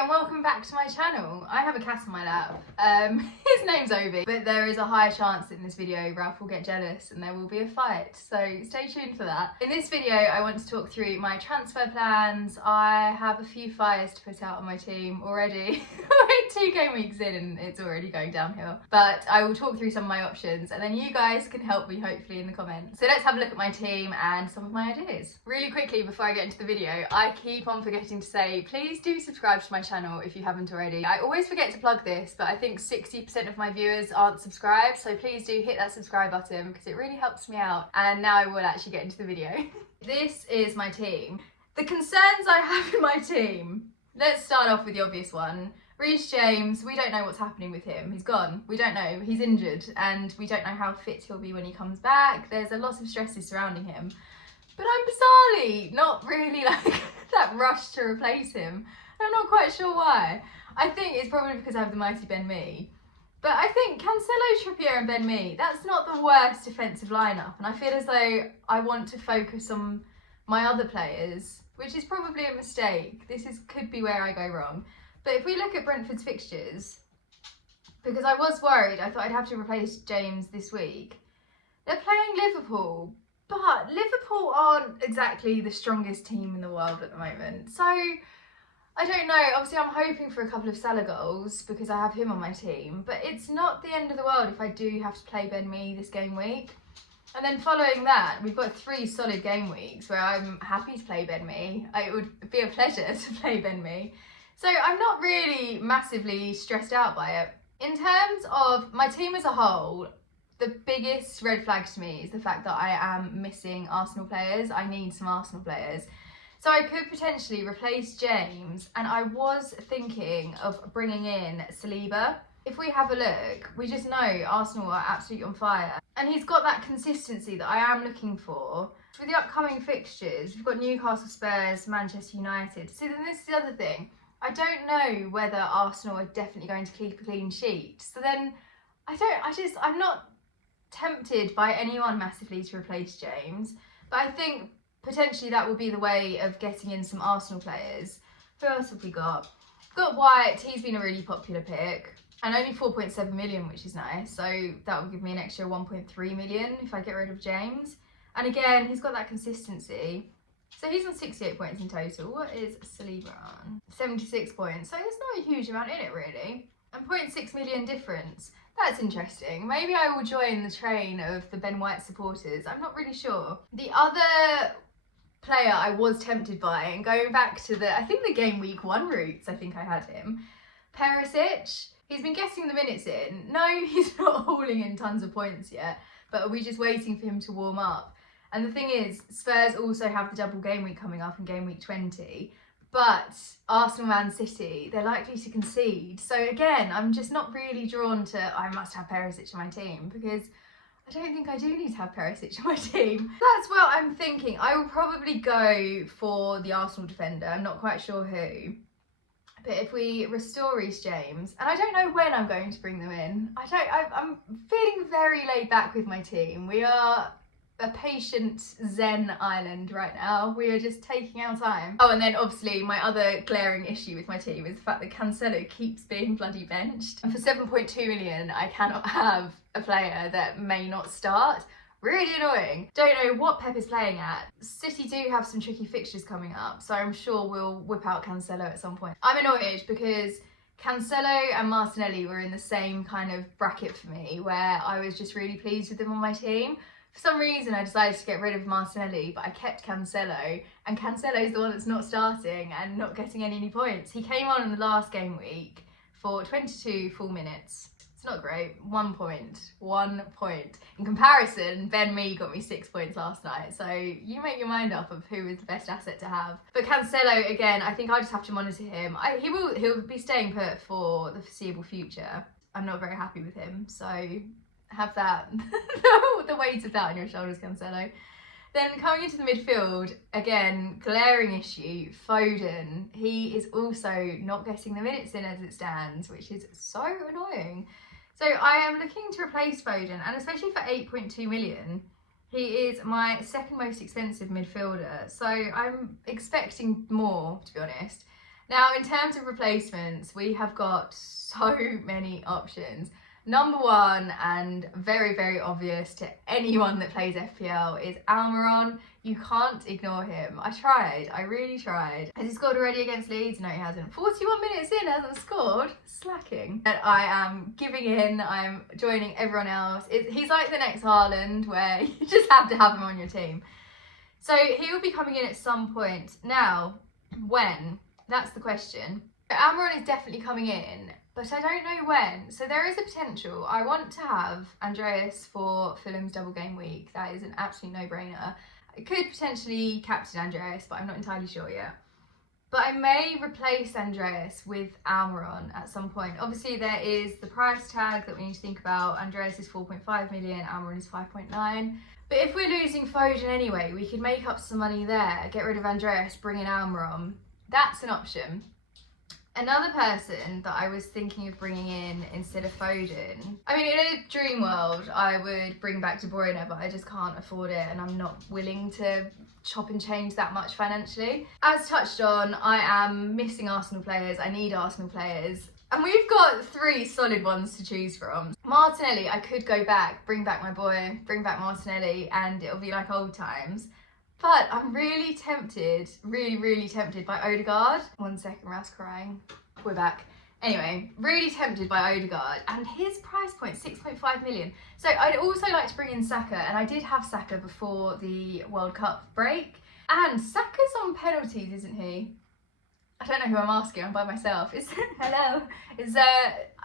and welcome back to my channel. I have a cat on my lap. His name's Obi, but there is a high chance that in this video Ralph will get jealous and there will be a fight, so stay tuned for that. In this video I want to talk through my transfer plans. I have a few fires to put out on my team already. We're 2 game weeks in and it's already going downhill, but I will talk through some of my options and then you guys can help me hopefully in the comments. So let's have a look at my team and some of my ideas. Really quickly before I get into the video, I keep on forgetting to say please do subscribe to my channel if you haven't already. I always forget to plug this, but I think 60% of my viewers aren't subscribed, so please do hit that subscribe button because it really helps me out. And now I will actually get into the video. This is my team. The concerns I have in my team. Let's start off with the obvious one. Reece James, we don't know what's happening with him. He's gone. We don't know. He's injured and we don't know how fit he'll be when he comes back. There's a lot of stresses surrounding him. But I'm bizarrely not really like that rush to replace him. I'm not quite sure why. I think it's probably because I have the mighty Ben Mee. But I think Cancelo, Trippier and Ben Mee, that's not the worst defensive lineup. And I feel as though I want to focus on my other players, which is probably a mistake. Could be where I go wrong. But if we look at Brentford's fixtures, because I was worried, I thought I'd have to replace James this week. They're playing Liverpool, but Liverpool aren't exactly the strongest team in the world at the moment. So I don't know, obviously I'm hoping for a couple of Salah goals because I have him on my team, but it's not the end of the world if I do have to play Ben Mee this game week. And then following that, we've got 3 solid game weeks where I'm happy to play Ben Mee. It would be a pleasure to play Ben Mee. So I'm not really massively stressed out by it. In terms of my team as a whole, the biggest red flag to me is the fact that I am missing Arsenal players. I need some Arsenal players. So I could potentially replace James, and I was thinking of bringing in Saliba. If we have a look, we just know Arsenal are absolutely on fire. And he's got that consistency that I am looking for. With the upcoming fixtures, we've got Newcastle, Spurs, Manchester United. So then this is the other thing. I don't know whether Arsenal are definitely going to keep a clean sheet. So then I'm not tempted by anyone massively to replace James. But I think potentially that will be the way of getting in some Arsenal players. Who else have we got? We've got White. He's been a really popular pick. And only 4.7 million, which is nice. So that will give me an extra 1.3 million if I get rid of James. And again, he's got that consistency. So he's on 68 points in total. What is Saliba on? 76 points. So there's not a huge amount in it really. And 0.6 million difference. That's interesting. Maybe I will join the train of the Ben White supporters. I'm not really sure. The other player I was tempted by, and going back to I think the game week 1 roots, I think I had him, Perisic. He's been getting the minutes in. No, he's not hauling in tons of points yet, but are we just waiting for him to warm up? And the thing is, Spurs also have the double game week coming up in game week 20, but Arsenal, Man City, they're likely to concede. So again, I'm just not really drawn to, I must have Perisic on my team, because I don't think I do need to have Perisic on my team. That's what I'm thinking. I will probably go for the Arsenal defender. I'm not quite sure who. But if we restore Reece James, and I don't know when I'm going to bring them in. I'm feeling very laid back with my team. We are a patient zen island right now. We are just taking our time. Oh, and then obviously my other glaring issue with my team is the fact that Cancelo keeps being bloody benched. And for 7.2 million, I cannot have a player that may not start. Really annoying. Don't know what Pep is playing at. City do have some tricky fixtures coming up, so I'm sure we'll whip out Cancelo at some point. I'm annoyed because Cancelo and Martinelli were in the same kind of bracket for me, where I was just really pleased with them on my team. For some reason, I decided to get rid of Martinelli, but I kept Cancelo, and Cancelo is the one that's not starting and not getting any points. He came on in the last game week for 22 full minutes. It's not great. 1 point. 1 point. In comparison, Ben Mee got me 6 points last night. So you make your mind up of who is the best asset to have. But Cancelo, again, I think I'll just have to monitor him. He'll be staying put for the foreseeable future. I'm not very happy with him. So have that. The weight of that on your shoulders, Cancelo. Then coming into the midfield, again, glaring issue, Foden. He is also not getting the minutes in as it stands, which is so annoying. So I am looking to replace Foden, and especially for 8.2 million, he is my second most expensive midfielder. So I'm expecting more, to be honest. Now, in terms of replacements, we have got so many options. Number one, and very, very obvious to anyone that plays FPL, is Almiron. You can't ignore him. I really tried. Has he scored already against Leeds? No, he hasn't. 41 minutes in, hasn't scored. Slacking. And I am giving in. I'm joining everyone else. He's like the next Haaland, where you just have to have him on your team. So he will be coming in at some point. Now, when? That's the question. Almiron is definitely coming in, but I don't know when. So there is a potential. I want to have Andreas for Fulham's double game week. That is an absolute no-brainer. I could potentially captain Andreas, but I'm not entirely sure yet. But I may replace Andreas with Almiron at some point. Obviously, there is the price tag that we need to think about. Andreas is 4.5 million, Almiron is 5.9. But if we're losing Foden anyway, we could make up some money there, get rid of Andreas, bring in Almiron. That's an option. Another person that I was thinking of bringing in instead of Foden, I mean, in a dream world, I would bring back De Bruyne, but I just can't afford it and I'm not willing to chop and change that much financially. As touched on, I am missing Arsenal players. I need Arsenal players. And we've got 3 solid ones to choose from. Martinelli, I could go back, bring back my boy, bring back Martinelli, and it'll be like old times. But I'm really tempted, really tempted by Odegaard. 1 second, Ralph's crying. We're back. Anyway, really tempted by Odegaard, and his price point, 6.5 million. So I'd also like to bring in Saka, and I did have Saka before the World Cup break. And Saka's on penalties, isn't he? I don't know who I'm asking, I'm by myself. Hello.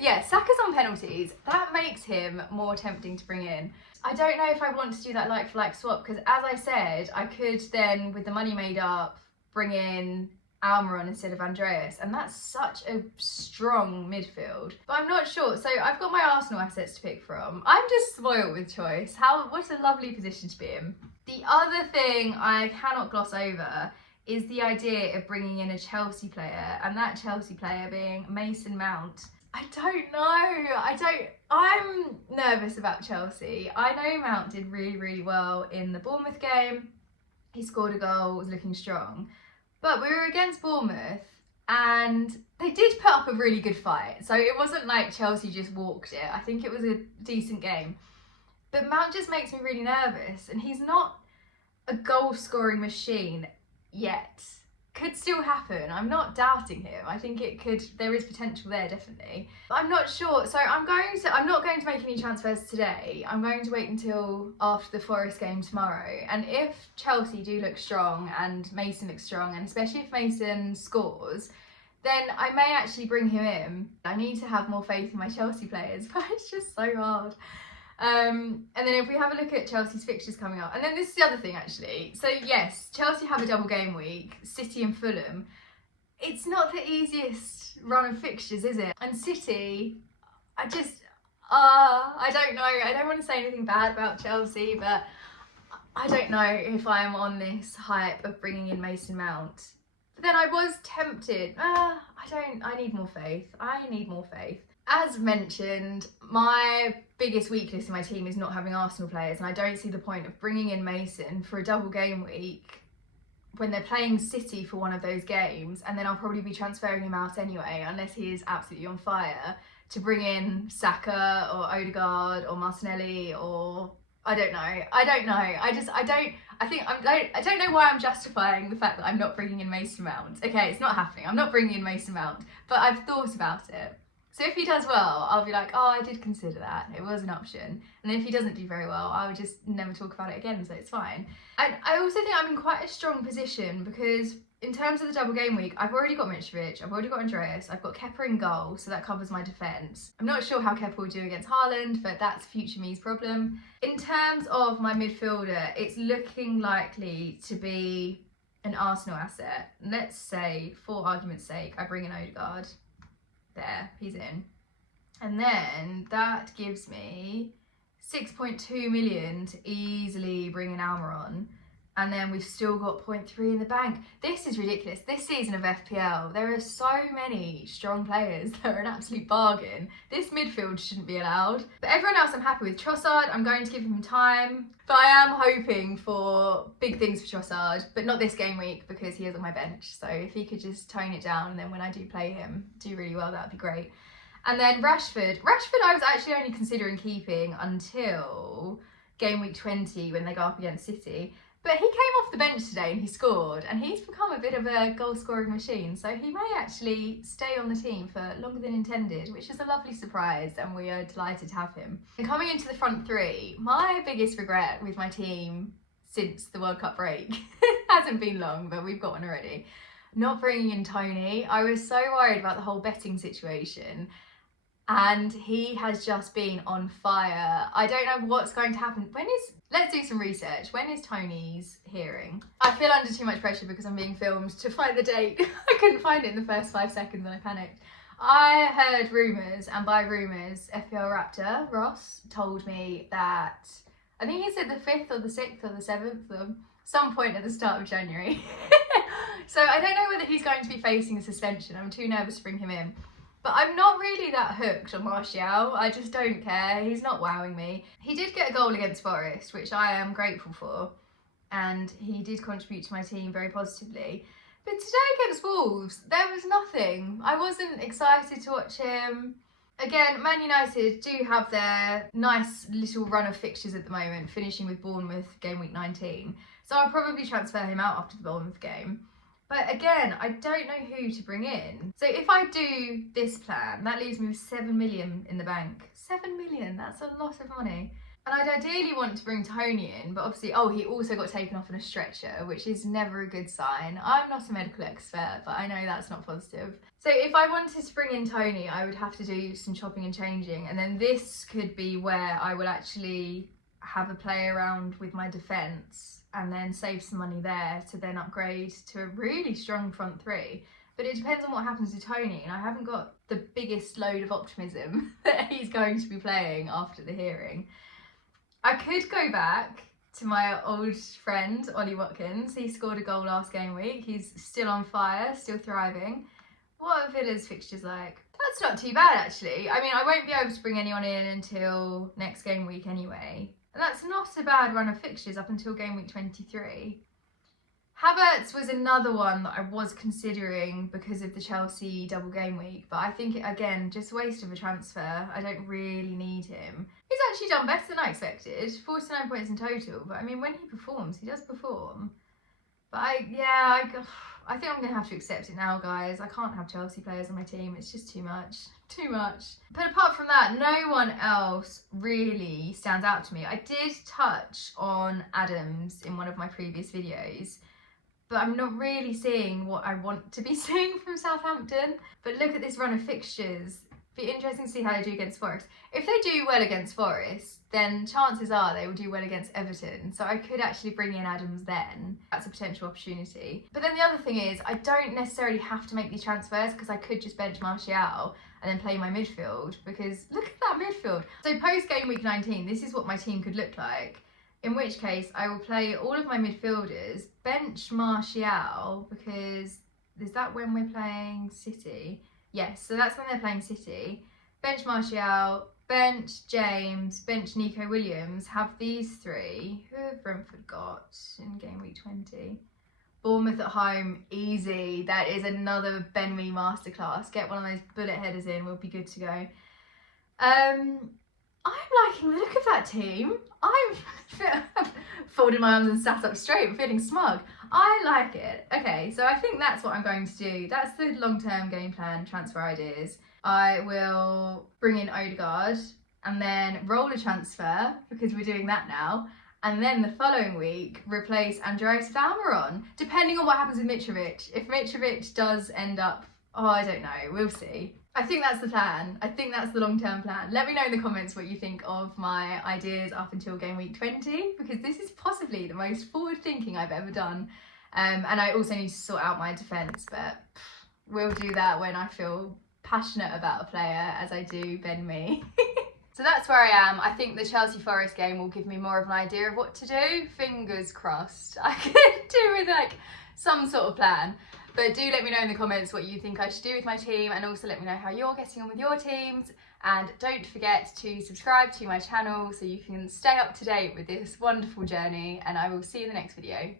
Yeah, Saka's on penalties. That makes him more tempting to bring in. I don't know if I want to do that like for like swap, because as I said, I could then, with the money made up, bring in Almiron instead of Andreas, and that's such a strong midfield. But I'm not sure. So I've got my Arsenal assets to pick from. I'm just spoiled with choice. What a lovely position to be in. The other thing I cannot gloss over is the idea of bringing in a Chelsea player, and that Chelsea player being Mason Mount. I don't know. I'm nervous about Chelsea. I know Mount did really well in the Bournemouth game. He scored a goal, was looking strong. But we were against Bournemouth and they did put up a really good fight. So it wasn't like Chelsea just walked it. I think it was a decent game. But Mount just makes me really nervous, and he's not a goal scoring machine yet. Could still happen. I'm not doubting him. I think there is potential there, definitely. But I'm not sure. So I'm not going to make any transfers today. I'm going to wait until after the Forest game tomorrow. And if Chelsea do look strong and Mason looks strong, and especially if Mason scores, then I may actually bring him in. I need to have more faith in my Chelsea players, but it's just so hard. And then if we have a look at Chelsea's fixtures coming up, and then this is the other thing actually. So yes, Chelsea have a double game week, City and Fulham. It's not the easiest run of fixtures, is it? And City, I don't know. I don't want to say anything bad about Chelsea, but I don't know if I'm on this hype of bringing in Mason Mount. But then I was tempted. I need more faith. I need more faith. As mentioned, my biggest weakness in my team is not having Arsenal players, and I don't see the point of bringing in Mason for a double game week when they're playing City for one of those games, and then I'll probably be transferring him out anyway, unless he is absolutely on fire, to bring in Saka or Odegaard or Martinelli or I don't know. I don't know why I'm justifying the fact that I'm not bringing in Mason Mount. Okay, it's not happening. I'm not bringing in Mason Mount, but I've thought about it. So if he does well, I'll be like, oh, I did consider that. It was an option. And if he doesn't do very well, I would just never talk about it again, so it's fine. And I also think I'm in quite a strong position because in terms of the double game week, I've already got Mitrovic, I've already got Andreas, I've got Kepa in goal, so that covers my defence. I'm not sure how Kepa will do against Haaland, but that's future me's problem. In terms of my midfielder, it's looking likely to be an Arsenal asset. Let's say, for argument's sake, I bring in Odegaard. There, he's in. And then that gives me 6.2 million to easily bring in Almiron. and then we've still got 0.3 in the bank. This is ridiculous. This season of FPL, there are so many strong players that are an absolute bargain. This midfield shouldn't be allowed. But everyone else I'm happy with. Trossard, I'm going to give him time. But I am hoping for big things for Trossard, but not this game week because he is on my bench. So if he could just tone it down, and then when I do play him, do really well, that would be great. And then Rashford. Rashford I was actually only considering keeping until game week 20 when they go up against City. But he came off the bench today and he scored, and he's become a bit of a goal-scoring machine. So he may actually stay on the team for longer than intended, which is a lovely surprise, and we are delighted to have him. And coming into the front three, my biggest regret with my team since the World Cup break, hasn't been long, but we've got one already, not bringing in Tony. I was so worried about the whole betting situation, and he has just been on fire. I don't know what's going to happen. Let's do some research. When is Tony's hearing? I feel under too much pressure because I'm being filmed to find the date. I couldn't find it in the first 5 seconds and I panicked. I heard rumours, and by rumours, FPL Raptor, Ross, told me that, I think he said the 5th or the 6th or the 7th, or some point at the start of January. So I don't know whether he's going to be facing a suspension. I'm too nervous to bring him in. But I'm not really that hooked on Martial. I just don't care. He's not wowing me. He did get a goal against Forest, which I am grateful for. And he did contribute to my team very positively. But today against Wolves, there was nothing. I wasn't excited to watch him. Again, Man United do have their nice little run of fixtures at the moment, finishing with Bournemouth game week 19. So I'll probably transfer him out after the Bournemouth game. But again, I don't know who to bring in. So if I do this plan, that leaves me with 7 million in the bank. 7 million, that's a lot of money. And I'd ideally want to bring Tony in, but obviously, he also got taken off on a stretcher, which is never a good sign. I'm not a medical expert, but I know that's not positive. So if I wanted to bring in Tony, I would have to do some chopping and changing. And then this could be where I will actually have a play around with my defence and then save some money there to then upgrade to a really strong front three. But it depends on what happens to Tony, and I haven't got the biggest load of optimism that he's going to be playing after the hearing. I could go back to my old friend, Ollie Watkins. He scored a goal last game week. He's still on fire, still thriving. What are Villa's fixtures like? That's not too bad, actually. I mean, I won't be able to bring anyone in until next game week anyway. And that's not a bad run of fixtures up until game week 23. Havertz was another one that I was considering because of the Chelsea double game week, but I think, again, just a waste of a transfer. I don't really need him. He's actually done better than I expected, 49 points in total, but I mean, when he performs, he does perform. But I think I'm going to have to accept it now, guys. I can't have Chelsea players on my team. It's just too much. Too much. But apart from that, no one else really stands out to me. I did touch on Adams in one of my previous videos, but I'm not really seeing what I want to be seeing from Southampton. But look at this run of fixtures. Be interesting to see how they do against Forest. If they do well against Forest, then chances are they will do well against Everton. So I could actually bring in Adams then. That's a potential opportunity. But then the other thing is, I don't necessarily have to make these transfers because I could just bench Martial and then play my midfield, because look at that midfield. So post game week 19, this is what my team could look like. In which case, I will play all of my midfielders, bench Martial, because is that when we're playing City? Yes, so that's when they're playing City. Bench Martial, bench James, bench Nico Williams. Have these three. Who have Brentford got in game week 20? Bournemouth at home, easy. That is another Ben Me masterclass. Get one of those bullet headers in, we'll be good to go. I'm liking the look of that team. I've folded my arms and sat up straight, I'm feeling smug. I like it. Okay, so I think that's what I'm going to do. That's the long-term game plan, transfer ideas. I will bring in Odegaard and then roll a transfer, because we're doing that now. And then the following week, replace Andreas with Almiron, depending on what happens with Mitrovic. If Mitrovic does end up, I don't know, we'll see. I think that's the plan. I think that's the long-term plan. Let me know in the comments what you think of my ideas up until game week 20, because this is possibly the most forward-thinking I've ever done. And I also need to sort out my defence, but we'll do that when I feel passionate about a player, as I do Ben Me. So that's where I am. I think the Chelsea Forest game will give me more of an idea of what to do. Fingers crossed. I could do with like some sort of plan. But do let me know in the comments what you think I should do with my team, and also let me know how you're getting on with your teams. And don't forget to subscribe to my channel so you can stay up to date with this wonderful journey, and I will see you in the next video.